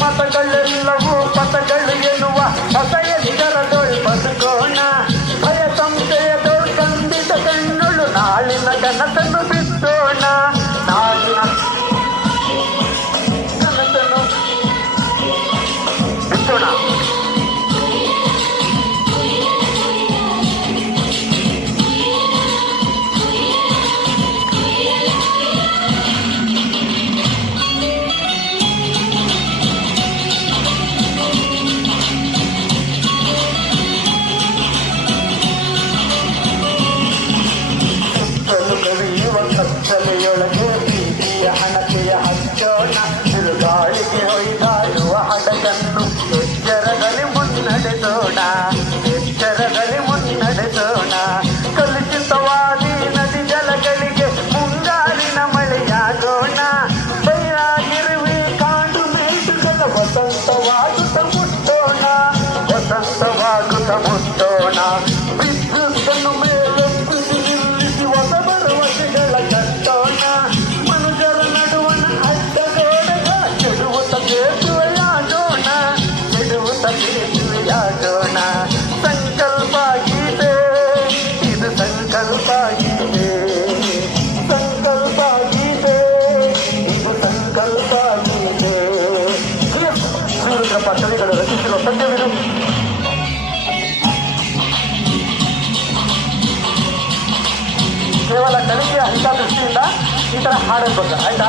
ಮತಗಳೆಲ್ಲವೂ ಪಥಗಳು ಎನ್ನುವ ಹೊಸೆಯಲಿಗರದೊಳ್ ಬದುಕೋಣ. ಭಯ ಸಂಶಯದೊಳ್ ಕಂದಿದ ಕಣ್ಣುಳು ನಾಳಿನ ಕನಸನ್ನು ಬಿತ್ತೋಣ. ನಾಳಿನ ಕನಸನ್ನು ಬಿತ್ತೋಣ. ಕತ್ತಲೆಯೊಳಗೆ ಪ್ರೀತಿಯ ಹಣತೆಯ ಹಚ್ಚೋಣ. ಬಿರುಗಾಳಿಗೆ ಹೊಯ್ದಾಡುವ ಹಡಗನ್ನು ಎಚ್ಚರದಲ್ಲಿ ಮುನ್ನಡೆಸೋಣ. ಎಚ್ಚರದಲ್ಲಿ ಮುನ್ನಡೆಸೋಣ. ಕಲುಷಿತವಾದಿ ನದಿ ಜಲಗಳಿಗೆ ಮುಂಗಾರಿನ ಮಳೆಯಾಗೋಣ. ಬೈರಾಗಿರುವೆ ಕಾಡು ಮೇಟುಗಳ ವಸಂತವಾಗುತ್ತ ಮುಟ್ಟೋಣ. ವಸಂತವಾಗುತ್ತ ಮುಟ್ಟೋಣ. ವಿದ್ಯುತ್ತನ್ನು ಮೇಲೆತ್ತಿಸಿ ನಿಲ್ಲಿಸಿ ಹೊಸ ಭರವಸೆಗಳ ಕಟ್ಟೋಣ. ಮನುಜರ ನಡುವಣ ಅಡ್ಡಗೋಡೆಗ ಕೆಡುವುತ್ತ ಸೇತುವೆಯಾಗೋಣ. ಕೆಡುವುತ್ತ ಸೇತುವೆಯಾಗೋಣ. ಸಂಕಲ್ಪ ಗೀತೆ ಇದು ಸಂಕಲ್ಪ ಗೀತೆ. ಸಂಕಲ್ಪ ಗೀತೆ ಇದು ಸಂಕಲ್ಪ ಗೀತೆ. ಶ್ರೀರುದ್ರಪ್ಪ ಕವಿಗಳು ರಚಿಸಿರುವ ಪದ್ಯವಿದು. ಕೇವಲ ಕಲಿಕೆಯ ಹಿತದೃಷ್ಟಿಯಿಂದ ಈ ಥರ ಹಾಡಬೇಕು, ಆಯ್ತಾ?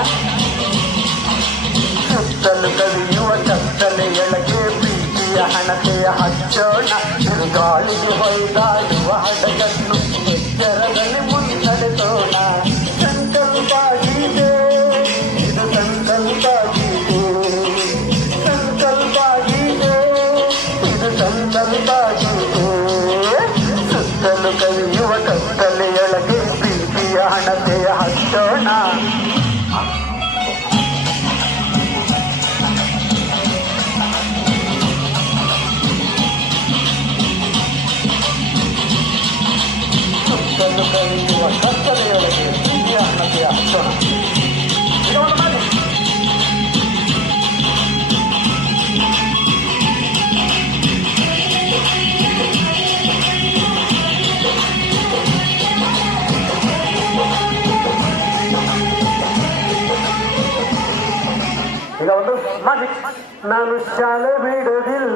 ಸುತ್ತಲು ಕವಿಯುವ ಕತ್ತಲೆಯೊಳಗೆ ಪ್ರೀತಿಯ ಹಣತೆಯ ಹಚ್ಚೋಣ. ಬಿರುಗಾಳಿಗೆ ಹೊಯ್ದಾಡುವ ಹಡಗನ್ನು ಎಚ್ಚರದಲ್ಲಿ ಮುನ್ನಡೆಸೋಣ. ಸಂಕಲ್ಪ ಗೀತೆ ಇದು ಸಂಕಲ್ಪ ಗೀತೆ. ಸಂಕಲ್ಪ ಗೀತೆ ಇದು ಸಂಕಲ್ಪ ಗೀತೆ. ಸುತ್ತಲು ಕವಿಯುವ ಕತ್ತಲೆಯೊಳಗೆ ಹಣತೆಯ ಹಚ್ಚೋಣ. ಸುತ್ತಲು ಕವಿಯುವ ಕತ್ತಲೆಯೊಳಗೆ ಪ್ರೀತಿಯ ಹಣತೆಯ ಹಚ್ಚೋಣ. ಈಗ ಒಂದು ಮಾಡಿ. ನಾನು ಶಾಲೆ ಬಿಡುವುದಿಲ್ಲ.